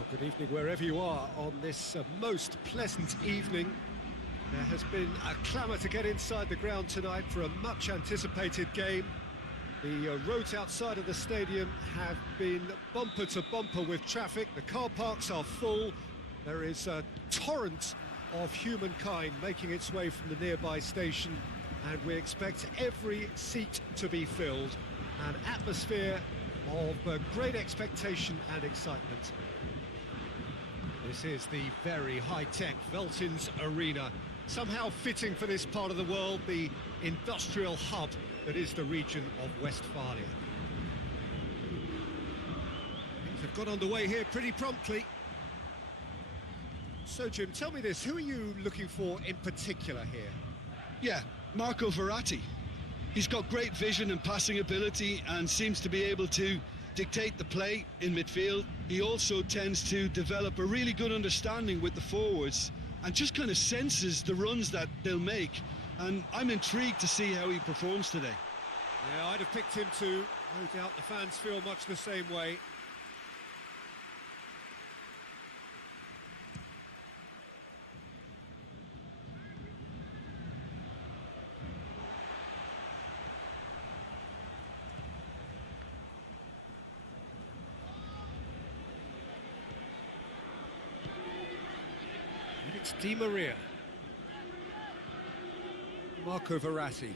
Well, good evening wherever you are on this most pleasant evening. There has been a clamour to get inside the ground tonight for a much-anticipated game. The roads outside of the stadium have been bumper to bumper with traffic. The car parks are full. There is a torrent of humankind making its way from the nearby station, and we expect every seat to be filled. An atmosphere of great expectation and excitement. This is the very high-tech Veltins Arena, somehow fitting for this part of the world, the industrial hub that is the region of Westphalia. Things have got underway here pretty promptly. So, Jim, tell me this, who are you looking for in particular here? Yeah, Marco Verratti. He's got great vision and passing ability and seems to be able to dictate the play in midfield. He also tends to develop a really good understanding with the forwards and just kind of senses the runs that they'll make. And I'm intrigued to see how he performs today. Yeah, I'd have picked him too. No doubt the fans feel much the same way. And it's Di Maria. Marco Verratti.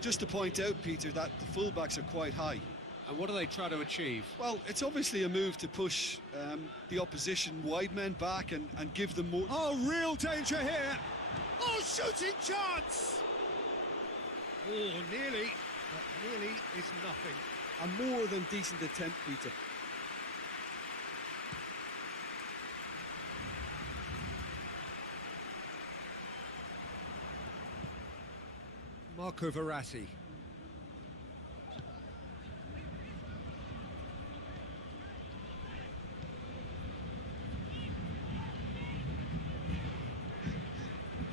Just to point out, Peter, that the fullbacks are quite high. And what do they try to achieve? Well, it's obviously a move to push the opposition wide men back and give them more... Oh, real danger here! Oh, shooting chance! Oh, nearly, but nearly is nothing. A more than decent attempt, Peter. Marco Verratti.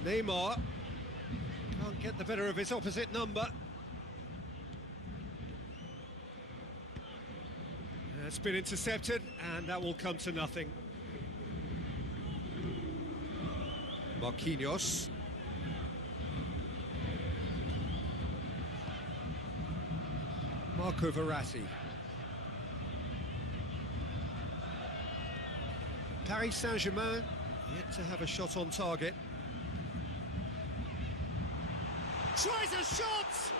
Neymar can't get the better of his opposite number. It's been intercepted, and that will come to nothing. Marquinhos. Marco Verratti. Paris Saint-Germain yet to have a shot on target. Tries a shot!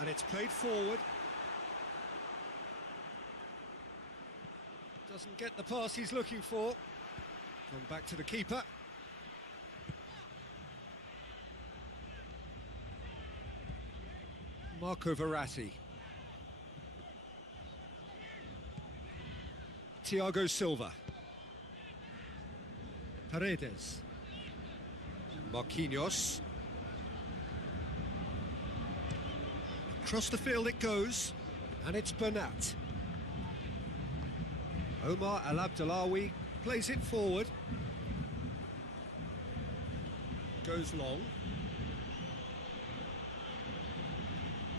And it's played forward. Doesn't get the pass he's looking for. Gone back to the keeper. Marco Verratti. Thiago Silva. Paredes. Marquinhos. Across the field it goes, and it's Bernat. Omar Al Abdellaoui plays it forward. Goes long.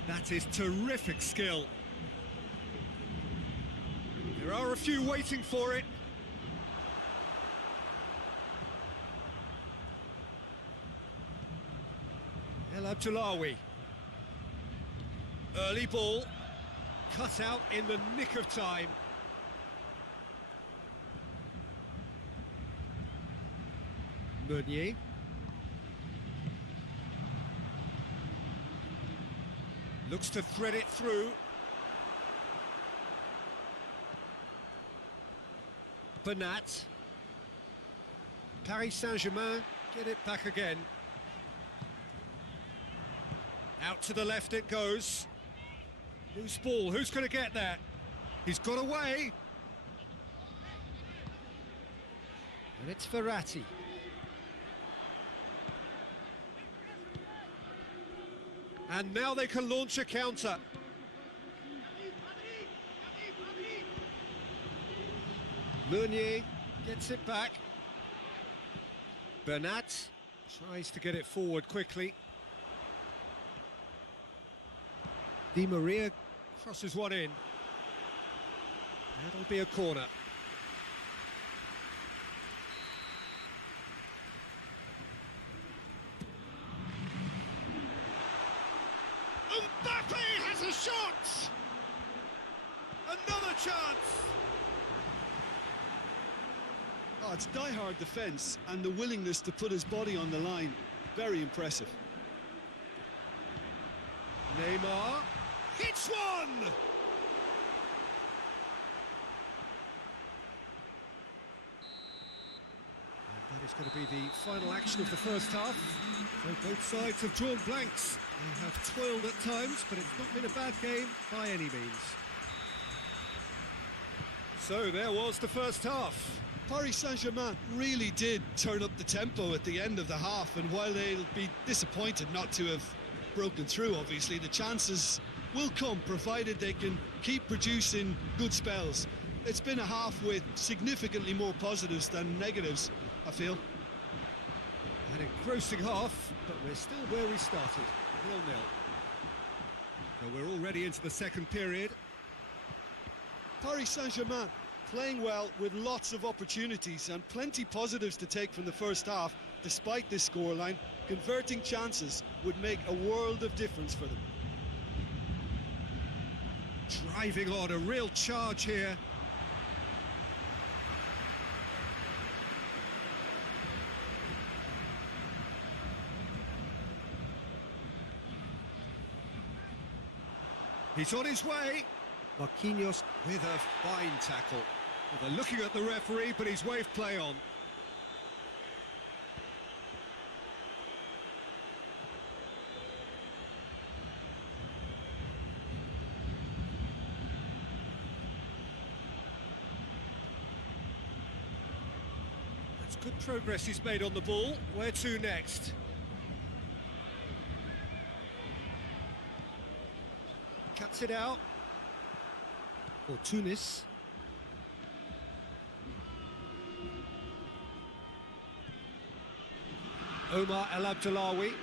That is terrific skill. There are a few waiting for it. El Abdellaoui. Early ball. Cut out in the nick of time. Meunier. Looks to thread it through. Bernat. Paris Saint-Germain get it back again. Out to the left it goes. Loose ball, who's going to get that? He's got away. And it's Verratti. And now they can launch a counter. Meunier gets it back. Bernat tries to get it forward quickly. Di Maria Crosses one in. That'll be a corner. Mbappe has a shot! Another chance! Oh, it's die-hard defence and the willingness to put his body on the line. Very impressive. Neymar hits one! And that is going to be the final action of the first half. So both sides have drawn blanks. They have toiled at times, but it's not been a bad game by any means. So there was the first half. Paris Saint-Germain really did turn up the tempo at the end of the half, and while they'll be disappointed not to have broken through, obviously, the chances will come, provided they can keep producing good spells. It's been a half with significantly more positives than negatives, I feel. An engrossing half, but we're still where we started, 0-0. So we're already into the second period. Paris Saint-Germain playing well with lots of opportunities and plenty positives to take from the first half. Despite this scoreline, converting chances would make a world of difference for them. Driving on, a real charge here. He's on his way. Marquinhos with a fine tackle. Well, they're looking at the referee, but he's waved play on. That's good progress he's made on the ball. Where to next? Cuts it out. For Tunis. Omar El Abdellaoui.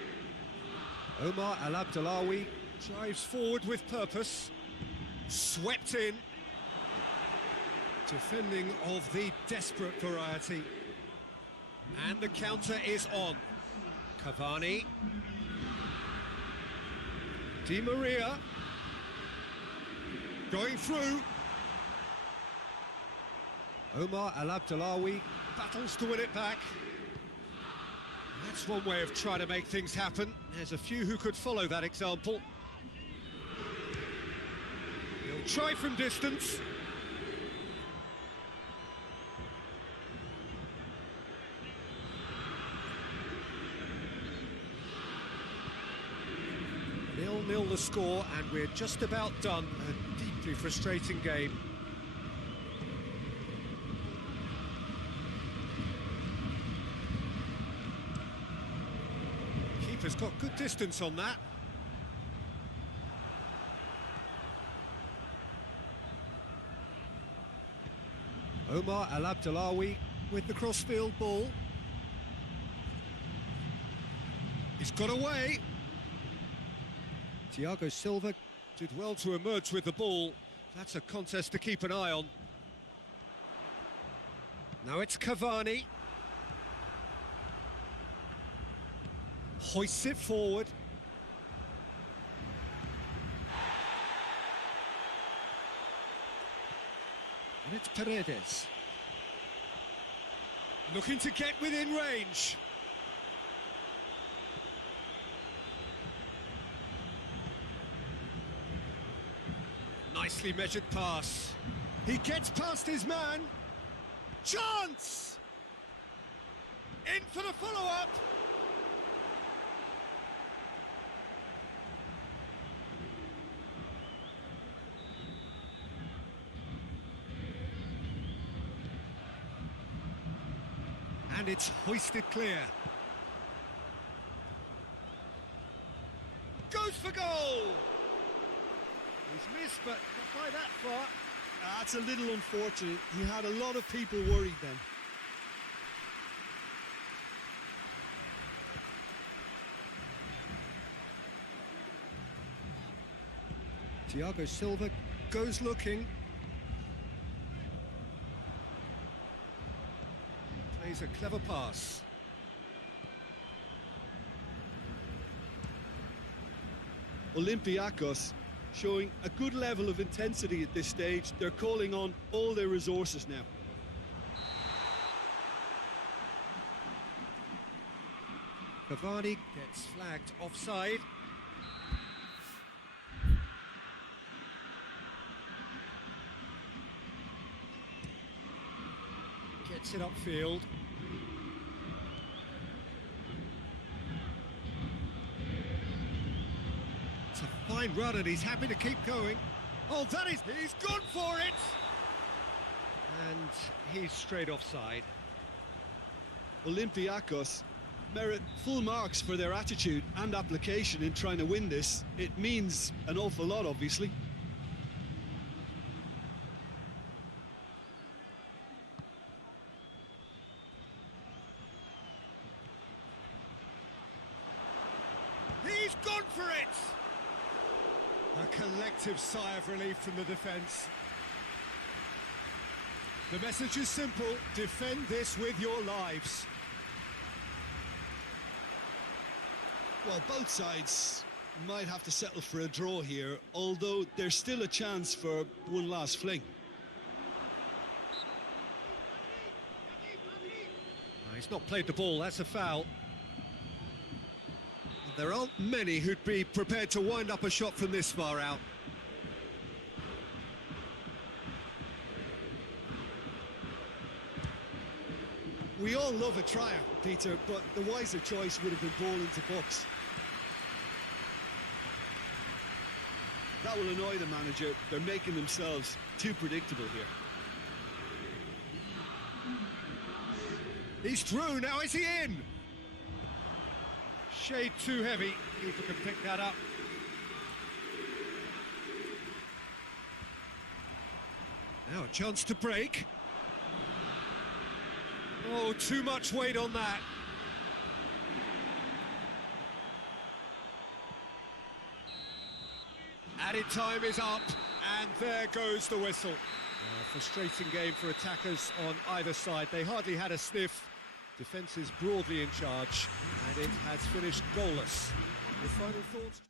Omar El Abdellaoui drives forward with purpose. Swept in. Defending of the desperate variety. And the counter is on. Cavani. Di Maria. Going through. Omar El Abdellaoui battles to win it back. That's one way of trying to make things happen. There's a few who could follow that example. He'll try from distance. Nil-nil the score, and we're just about done. A deeply frustrating game. Keeper's got good distance on that. Omar El Abdellaoui with the crossfield ball. He's got away. Thiago Silva did well to emerge with the ball. That's a contest to keep an eye on. Now it's Cavani. Hoists it forward. And it's Paredes. Looking to get within range. Nicely measured pass. He gets past his man. Chance! In for the follow-up. And it's hoisted clear. Goes for goal! He's missed, but not by that far. That's a little unfortunate. He had a lot of people worried then. Thiago Silva goes looking. Plays a clever pass. Olympiacos showing a good level of intensity at this stage. They're calling on all their resources now. Cavani gets flagged offside. Gets it upfield. It's a fine run and he's happy to keep going. Oh, he's gone for it! And he's straight offside. Olympiacos merit full marks for their attitude and application in trying to win this. It means an awful lot, obviously. He's gone for it! A collective sigh of relief from the defence. The message is simple: defend this with your lives. Well, both sides might have to settle for a draw here, although there's still a chance for one last fling. He's not played the ball, that's a foul. And there aren't many who'd be prepared to wind up a shot from this far out. We all love a tryer, Peter, but the wiser choice would have been ball into box. That will annoy the manager. They're making themselves too predictable here. He's through, now is he in? Shade too heavy, keeper can pick that up. Now a chance to break. Oh, too much weight on that. Added time is up, and there goes the whistle. Frustrating game for attackers on either side. They hardly had a sniff. Defence is broadly in charge, and it has finished goalless. Your final thoughts?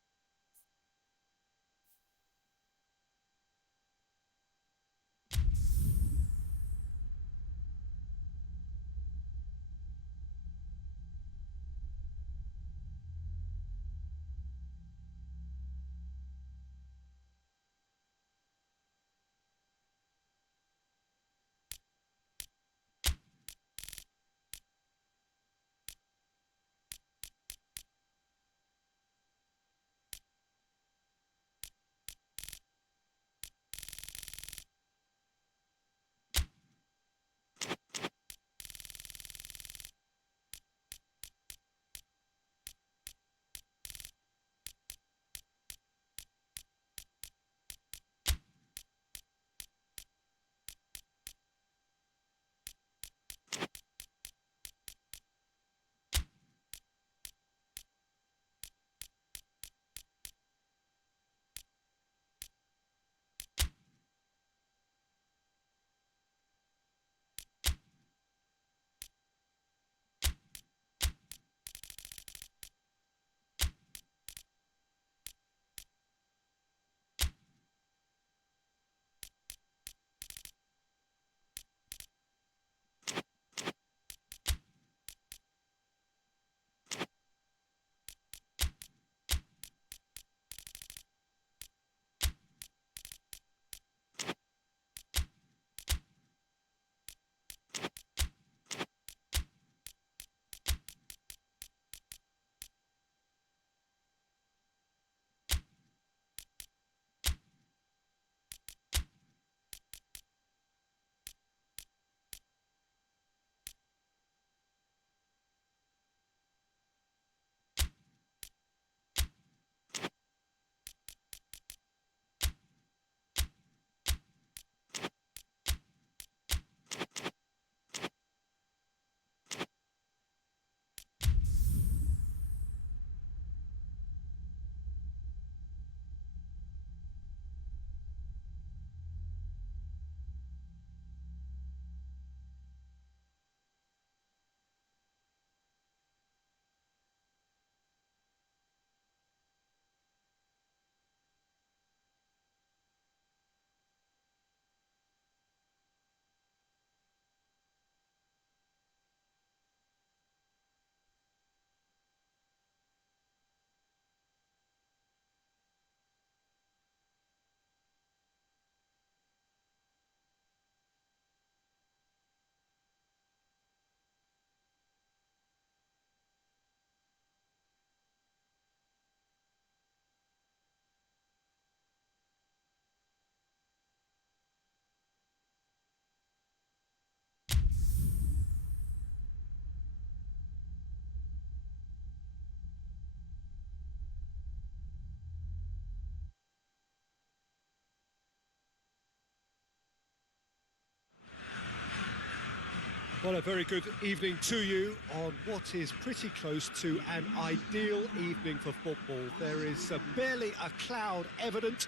Well, a very good evening to you on what is pretty close to an ideal evening for football. There is barely a cloud evident.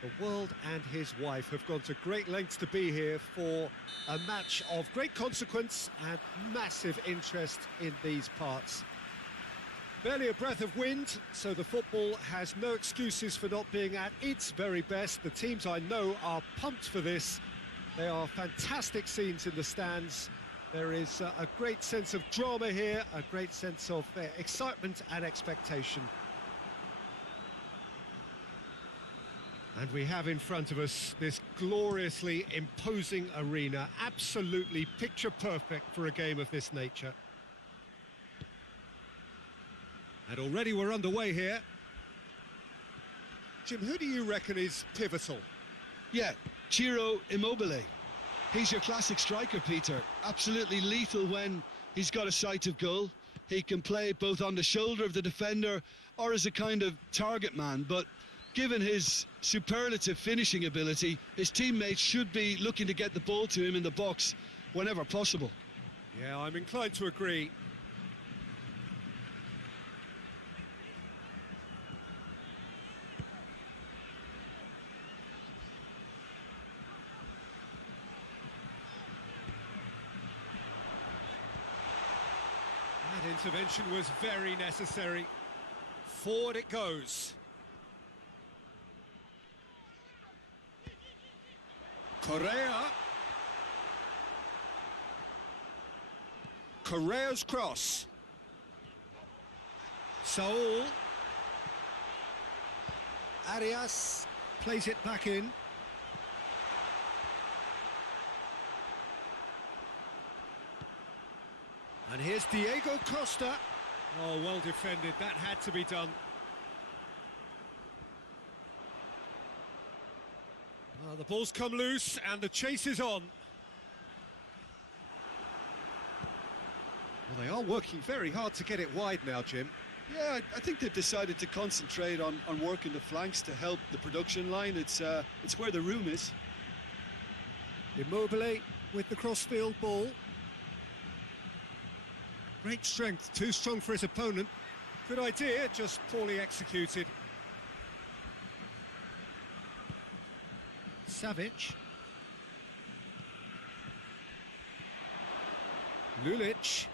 The world and his wife have gone to great lengths to be here for a match of great consequence and massive interest in these parts. Barely a breath of wind, so the football has no excuses for not being at its very best. The teams I know are pumped for this. They are fantastic scenes in the stands. There is a great sense of drama here, a great sense of excitement and expectation. And we have in front of us this gloriously imposing arena, absolutely picture perfect for a game of this nature. And already we're underway here. Jim, who do you reckon is pivotal? Yeah, Ciro Immobile. He's your classic striker, Peter. Absolutely lethal when he's got a sight of goal. He can play both on the shoulder of the defender or as a kind of target man, but given his superlative finishing ability, his teammates should be looking to get the ball to him in the box whenever possible. Yeah, I'm inclined to agree. That intervention was very necessary. Forward it goes. Correa's cross. Saul. Arias plays it back in. And here's Diego Costa. Oh, well defended. That had to be done. The ball's come loose and the chase is on. Well, they are working very hard to get it wide now, Jim. Yeah, I think they've decided to concentrate on working the flanks to help the production line. It's where the room is. Immobile with the crossfield ball. Great strength, too strong for his opponent. Good idea, just poorly executed. Savic. Lulic.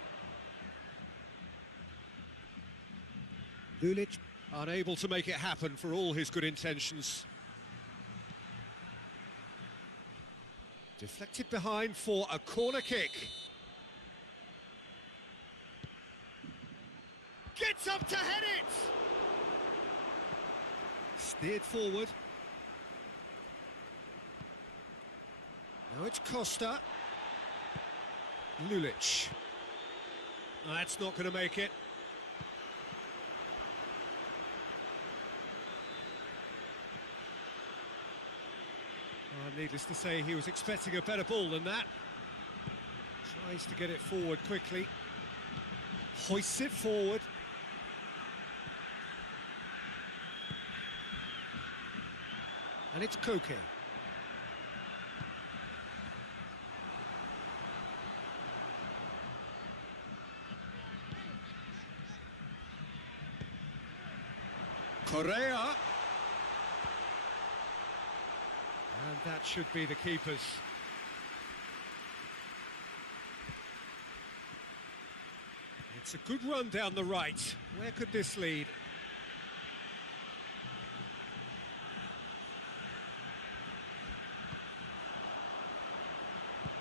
Lulic unable to make it happen for all his good intentions. Deflected behind for a corner kick. Gets up to head it! Steered forward. Now it's Costa. Lulic. No, that's not going to make it. Needless to say, he was expecting a better ball than that. Tries to get it forward quickly. Hoists it forward. And it's Koke. Correa. And that should be the keeper's. It's a good run down the right. Where could this lead?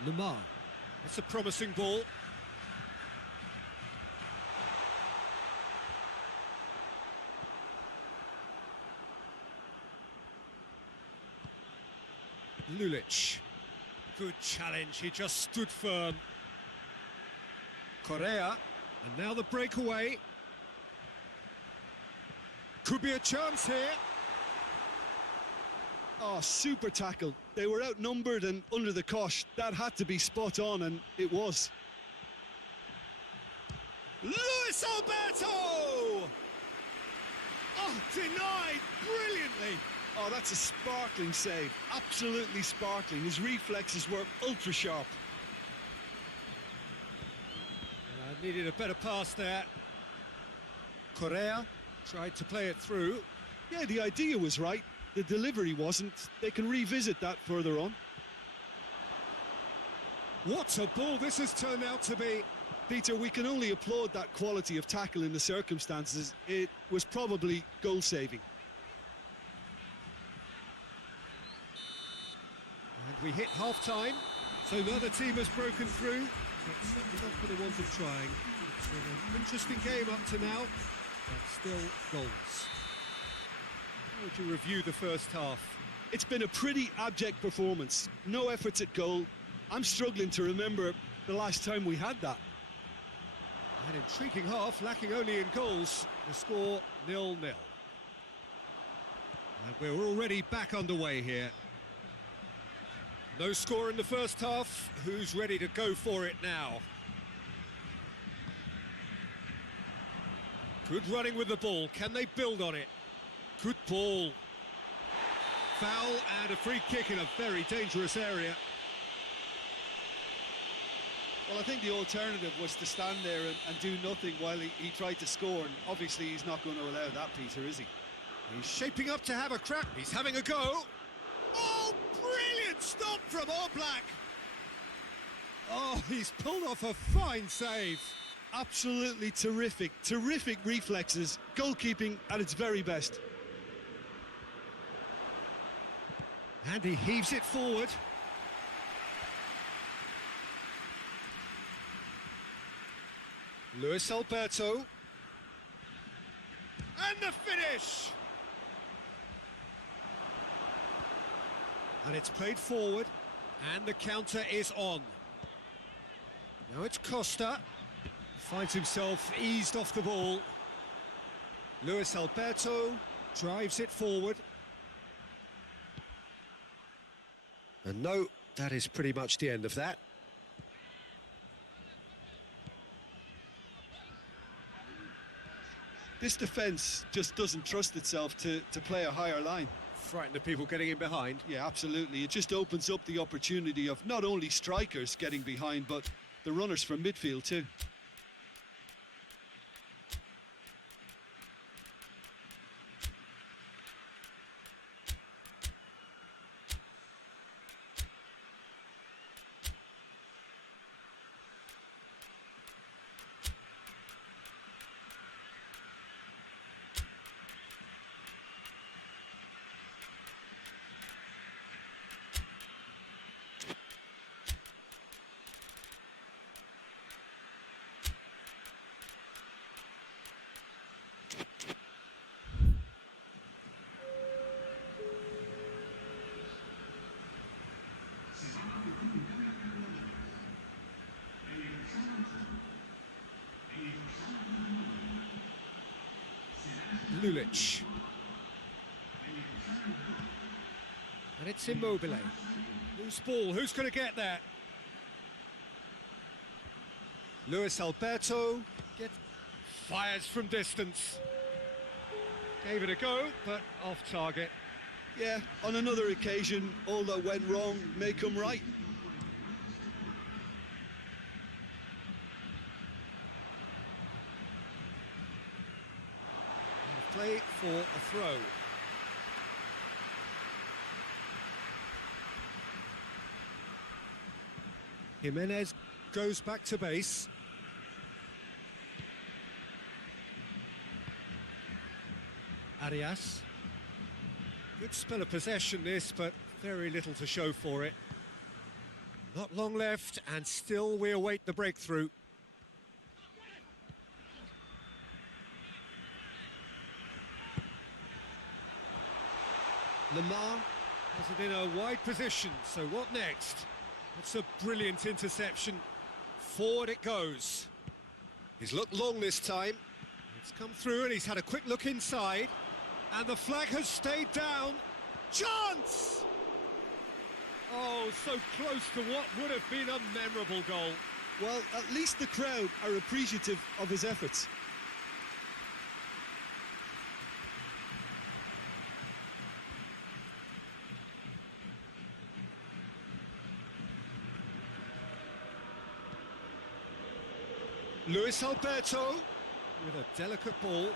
Lamar. It's a promising ball. Lulic. Good challenge, he just stood firm. Correa. And now the breakaway. Could be a chance here. Oh, super tackle. They were outnumbered and under the cosh. That had to be spot on, and it was. Luis Alberto! Oh, denied brilliantly. Oh, that's a sparkling save. Absolutely sparkling. His reflexes were ultra sharp. Needed a better pass there. Correa tried to play it through. Yeah, the idea was right. The delivery wasn't. They can revisit that further on. What a ball this has turned out to be. Peter, we can only applaud that quality of tackle in the circumstances. It was probably goal-saving. And we hit half-time, so neither team has broken through, but certainly not for the want of trying. It's been an interesting game up to now, but still goalless. How would you review the first half? It's been a pretty abject performance. No efforts at goal. I'm struggling to remember the last time we had that. An intriguing half, lacking only in goals. The score 0-0. And we're already back underway here. No score in the first half. Who's ready to go for it now? Good running with the ball. Can they build on it? Good ball. Foul and a free kick in a very dangerous area. Well, I think the alternative was to stand there and do nothing while he tried to score, and obviously he's not going to allow that, Peter, is he? He's shaping up to have a crack. He's having a go. Oh, brilliant stop from Oblak. Oh, he's pulled off a fine save. Absolutely terrific, terrific reflexes. Goalkeeping at its very best. And he heaves it forward. Luis Alberto. And the finish! And it's played forward, and the counter is on. Now it's Costa. Finds himself eased off the ball. Luis Alberto drives it forward. And no, that is pretty much the end of that. This defence just doesn't trust itself to play a higher line. Frighten the people getting in behind. Yeah, absolutely. It just opens up the opportunity of not only strikers getting behind, but the runners from midfield too. Lulic. And it's Immobile. Loose ball, who's going to get that? Luis Alberto fires from distance. Gave it a go, but off target. Yeah, on another occasion, all that went wrong may come right. Play for a throw. Jimenez goes back to base. Arias. Good spell of possession this, but very little to show for it. Not long left, and still we await the breakthrough. Lamar has it in a wide position, so what next? It's a brilliant interception. Forward it goes. He's looked long this time. It's come through and he's had a quick look inside. And the flag has stayed down. Chance! Oh, so close to what would have been a memorable goal. Well, at least the crowd are appreciative of his efforts. Luis Alberto with a delicate ball.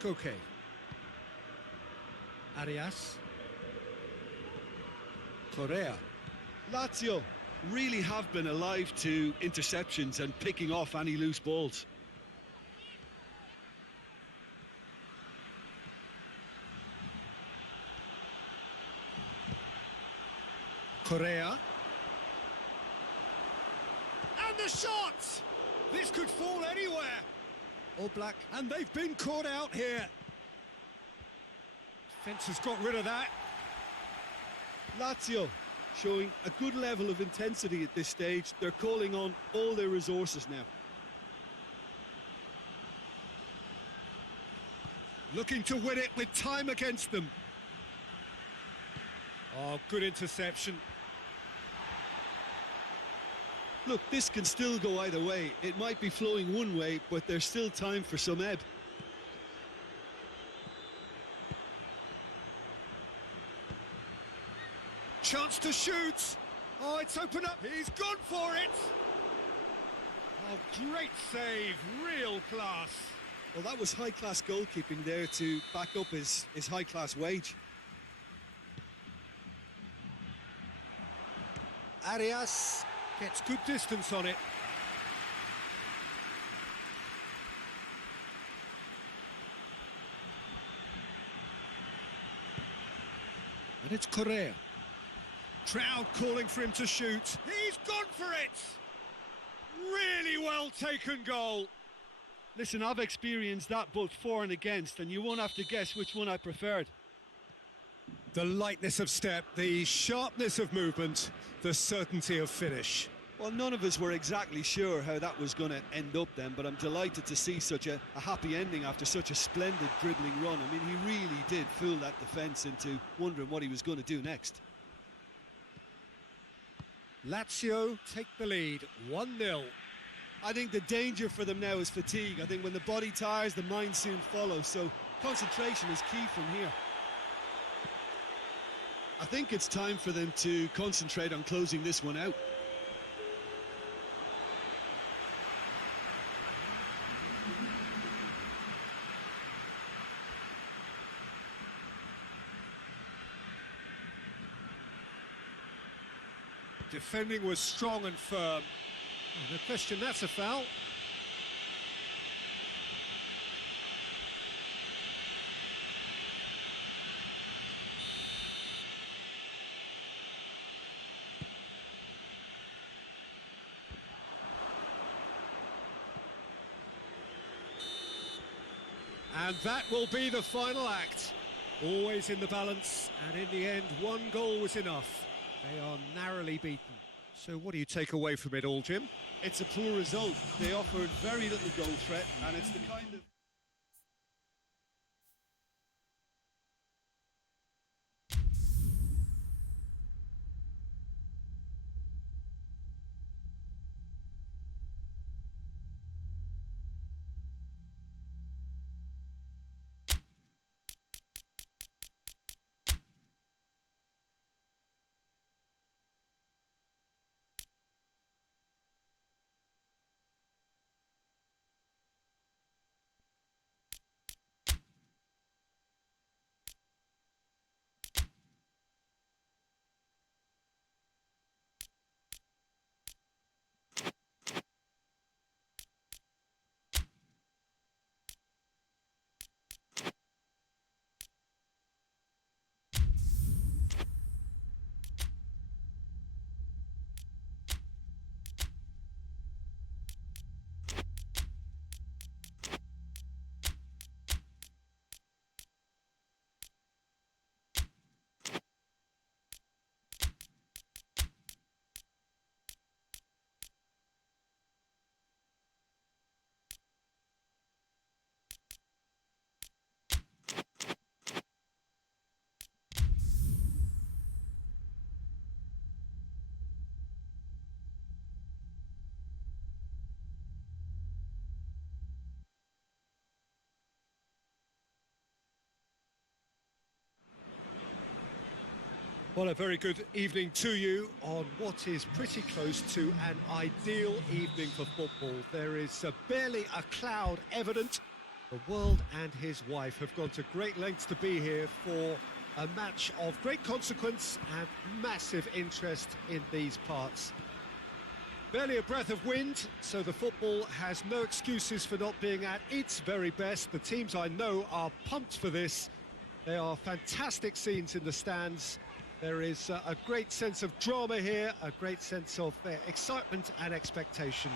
Koke. Arias. Correa. Lazio really have been alive to interceptions and picking off any loose balls. Correa. And the shot! This could fall anywhere. Oblak, and they've been caught out here. Defence has got rid of that. Lazio showing a good level of intensity at this stage. They're calling on all their resources now. Looking to win it with time against them. Oh, good interception. Look, this can still go either way. It might be flowing one way, but there's still time for some ebb. Chance to shoot. Oh, it's opened up. He's gone for it. Oh, great save. Real class. Well, that was high-class goalkeeping there to back up his high-class wage. Arias gets good distance on it. And it's Correa. Crowd calling for him to shoot. He's gone for it! Really well taken goal. Listen, I've experienced that both for and against, and you won't have to guess which one I preferred. The lightness of step, the sharpness of movement, the certainty of finish. Well, none of us were exactly sure how that was going to end up then, but I'm delighted to see such a happy ending after such a splendid dribbling run. I mean, he really did fool that defence into wondering what he was going to do next. Lazio take the lead, 1-0. I think the danger for them now is fatigue. I think when the body tires, the mind soon follows, so concentration is key from here. I think it's time for them to concentrate on closing this one out. Defending was strong and firm. Oh, no question, that's a foul. And that will be the final act. Always in the balance, and in the end, one goal was enough. They are narrowly beaten. So what do you take away from it all, Jim? It's a poor result. They offered very little goal threat, and it's the kind of... Well, a very good evening to you on what is pretty close to an ideal evening for football. There is barely a cloud evident. The world and his wife have gone to great lengths to be here for a match of great consequence and massive interest in these parts. Barely a breath of wind, so the football has no excuses for not being at its very best. The teams I know are pumped for this. There are fantastic scenes in the stands. There is a great sense of drama here, a great sense of excitement and expectation.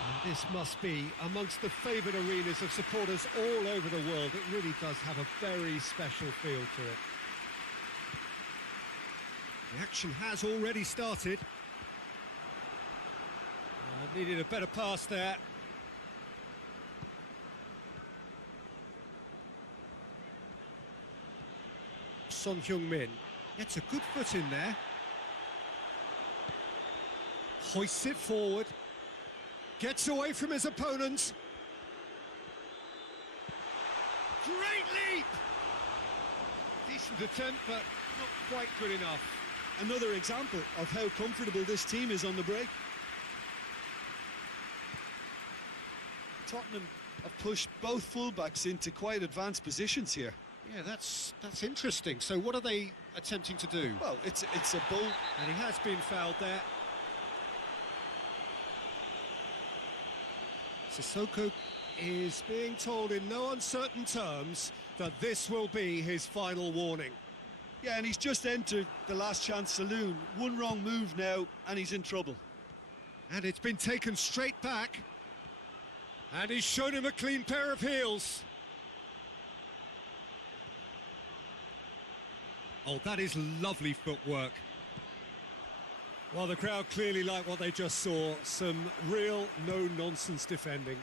And this must be amongst the favoured arenas of supporters all over the world. It really does have a very special feel to it. The action has already started. Needed a better pass there. Son Heung-min gets a good foot in there. Hoists it forward. Gets away from his opponent. Great leap! Decent attempt, but not quite good enough. Another example of how comfortable this team is on the break. Tottenham have pushed both fullbacks into quite advanced positions here. Yeah, that's interesting. So what are they attempting to do? Well, it's a bull. And he has been fouled there. Sissoko is being told in no uncertain terms that this will be his final warning. Yeah, and he's just entered the last chance saloon. One wrong move now, and he's in trouble. And it's been taken straight back. And he's shown him a clean pair of heels. Oh, that is lovely footwork. Well, the crowd clearly like what they just saw. Some real no-nonsense defending.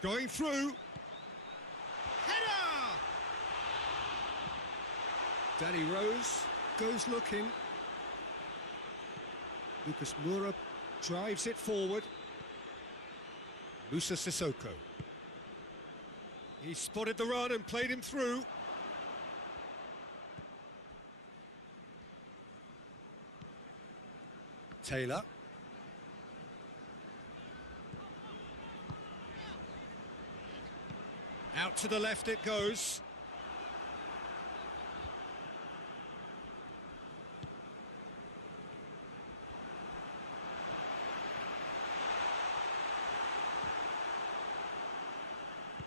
Going through. Header! Danny Rose goes looking. Lucas Moura drives it forward. Moussa Sissoko. He spotted the run and played him through. Taylor. Out to the left it goes.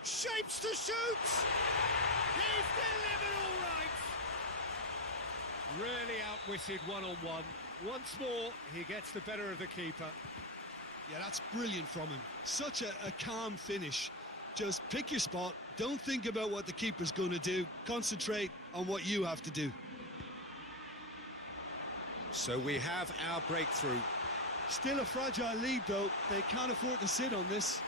Shapes to shoot! He's delivered all right! Really outwitted one-on-one. Once more, he gets the better of the keeper. Yeah, that's brilliant from him. Such a calm finish. Just pick your spot, don't think about what the keeper's going to do, concentrate on what you have to do. So we have our breakthrough. Still a fragile lead though, they can't afford to sit on this.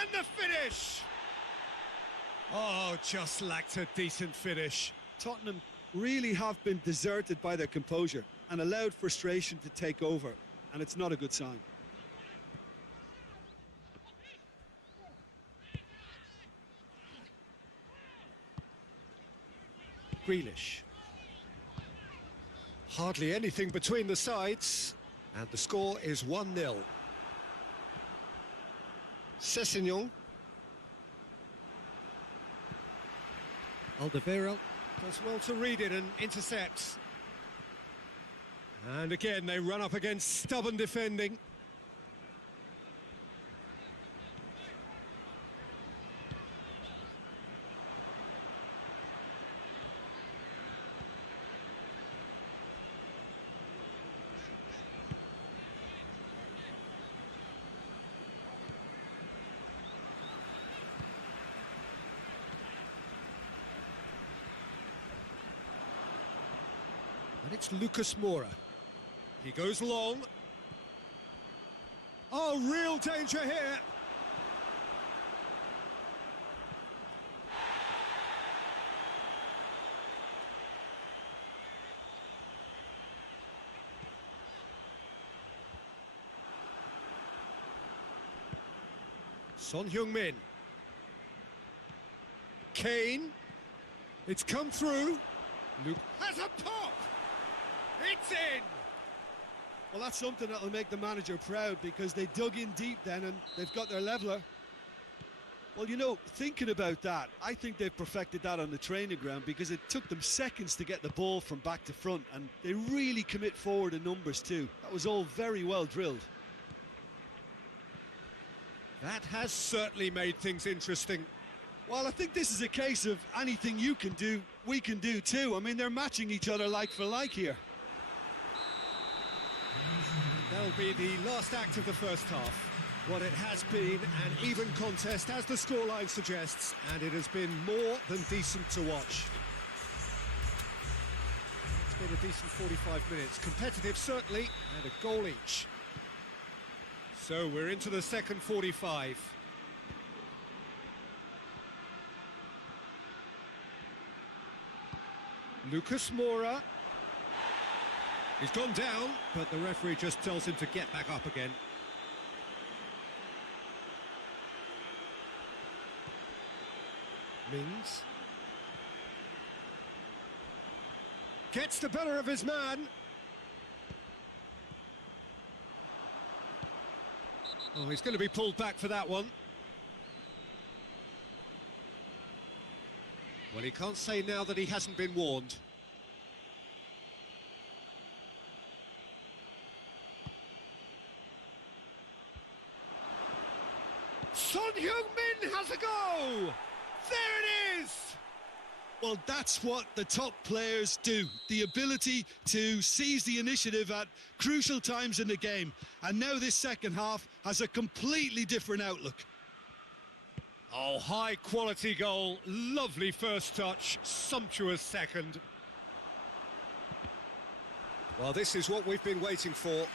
And the finish! Oh, just lacked a decent finish. Tottenham really have been deserted by their composure and allowed frustration to take over, and it's not a good sign. Grealish. Hardly anything between the sides, and the score is 1-0. Sessegnon. Alderweireld does well to read it and intercepts. And again, they run up against stubborn defending. And it's Lucas Moura. He goes long. Oh, real danger here. Son Heung-min. Kane. It's come through. Luke has a pop. It's in. Well, that's something that'll make the manager proud, because they dug in deep then and they've got their leveller. Well, you know, thinking about that, I think they've perfected that on the training ground, because it took them seconds to get the ball from back to front, and they really commit forward in numbers too. That was all very well drilled. That has certainly made things interesting. Well, I think this is a case of anything you can do, we can do too. I mean, they're matching each other like for like here. That'll be the last act of the first half. What it has been an even contest, as the scoreline suggests, and it has been more than decent to watch. It's been a decent 45 minutes. Competitive, certainly, and a goal each. So we're into the second 45. Lucas Moura. He's gone down, but the referee just tells him to get back up again. Mings. Gets the better of his man. Oh, he's going to be pulled back for that one. Well, he can't say now that he hasn't been warned. Son Heung-min has a go! There it is! Well, that's what the top players do. The ability to seize the initiative at crucial times in the game. And now this second half has a completely different outlook. Oh, high-quality goal. Lovely first touch. Sumptuous second. Well, this is what we've been waiting for.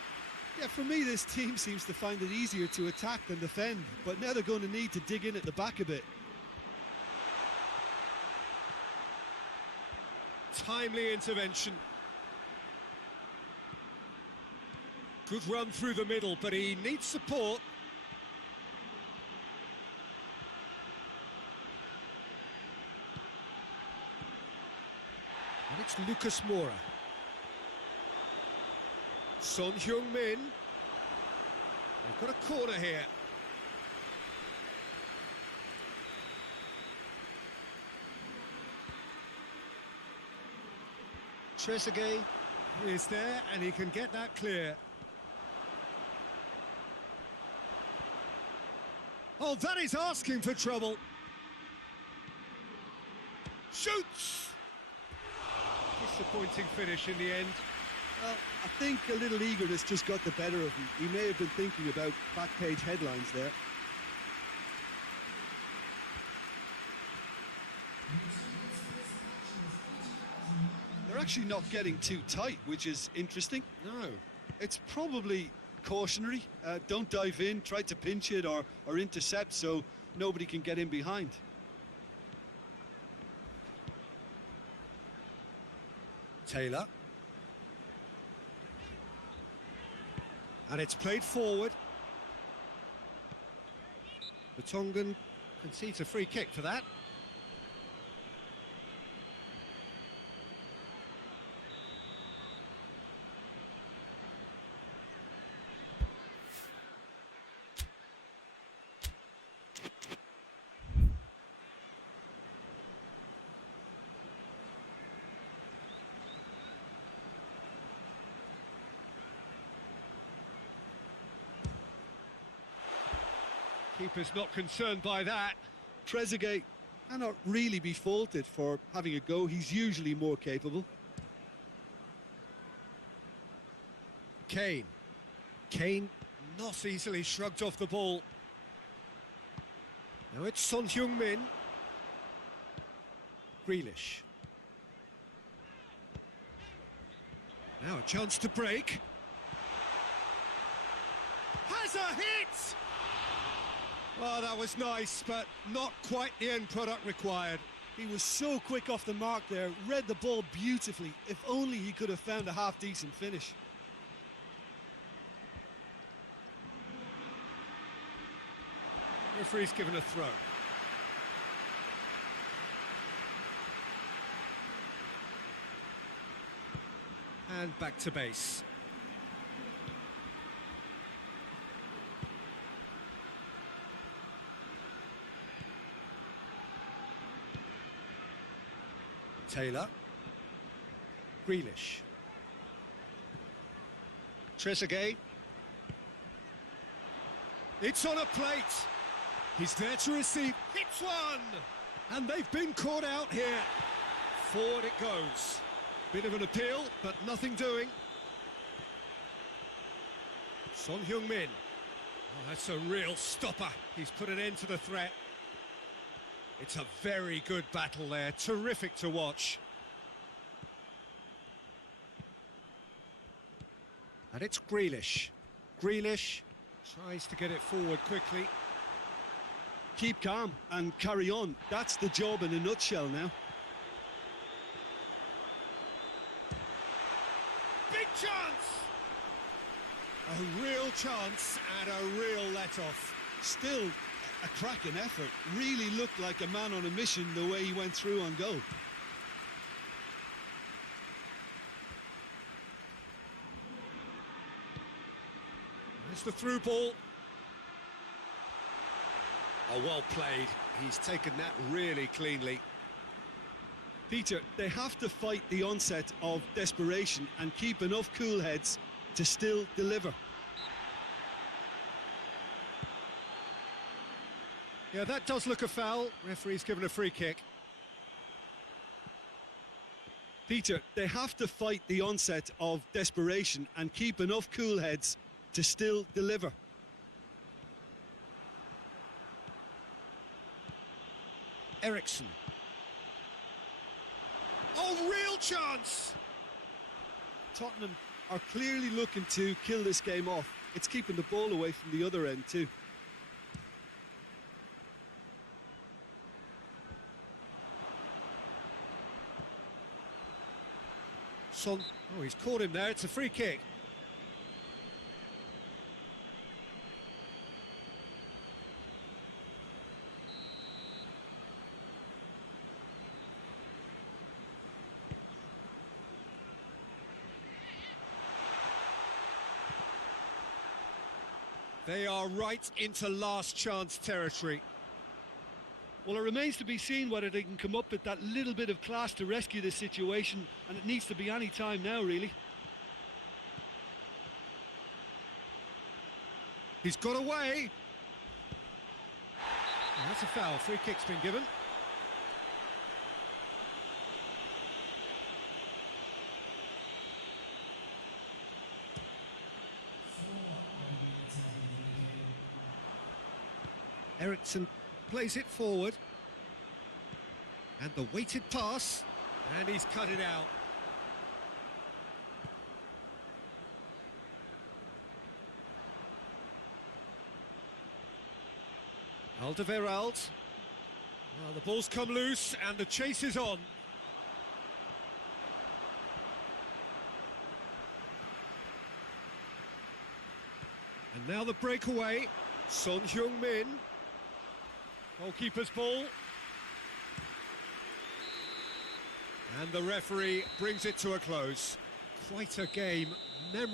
Yeah, for me, this team seems to find it easier to attack than defend. But now they're going to need to dig in at the back a bit. Timely intervention. Good run through the middle, but he needs support. And it's Lucas Moura. Son Heung-min. They've got a corner here. Trezeguet is there, and he can get that clear. Oh, that is asking for trouble. Shoots! Disappointing finish in the end. Well, I think a little eagerness just got the better of him. He may have been thinking about back page headlines there. They're actually not getting too tight, which is interesting. No. It's probably cautionary. Don't dive in, try to pinch it or intercept so nobody can get in behind. Taylor. And it's played forward. The Tongan concedes a free kick for that. Keeper's not concerned by that. Trezeguet cannot really be faulted for having a go. He's usually more capable. Kane. Kane not easily shrugged off the ball. Now it's Son Heung-min. Grealish. Now a chance to break. Has a hit! Oh, that was nice, but not quite the end product required. He was so quick off the mark there, read the ball beautifully. If only he could have found a half-decent finish. Referee's given a throw. And back to base. Taylor. Grealish. Trezeguet. It's on a plate. He's there to receive. Hits one! And they've been caught out here. Forward it goes. Bit of an appeal, but nothing doing. Son Heung-min. Oh, that's a real stopper. He's put an end to the threat. It's a very good battle there. Terrific to watch. And it's Grealish. Grealish tries to get it forward quickly. Keep calm and carry on. That's the job in a nutshell now. Big chance! A real chance and a real let-off. Still a cracking effort. Really looked like a man on a mission the way he went through on goal. There's the through ball. Oh, well played. He's taken that really cleanly. Peter, they have to fight the onset of desperation and keep enough cool heads to still deliver. Yeah, that does look a foul. Referee's given a free kick. Peter, they have to fight the onset of desperation and keep enough cool heads to still deliver. Eriksson. Oh, real chance! Tottenham are clearly looking to kill this game off. It's keeping the ball away from the other end too. Son. Oh, he's caught him there. It's a free kick. They are right into last chance territory. Well, it remains to be seen whether they can come up with that little bit of class to rescue this situation, and it needs to be any time now, really. He's got away. Oh, that's a foul. Free kick's been given. Eriksson plays it forward. And the weighted pass. And he's cut it out. Alderweireld. Well, the ball's come loose and the chase is on. And now the breakaway. Son Heung-min. Goalkeeper's ball. And the referee brings it to a close. Quite a game. Memorable.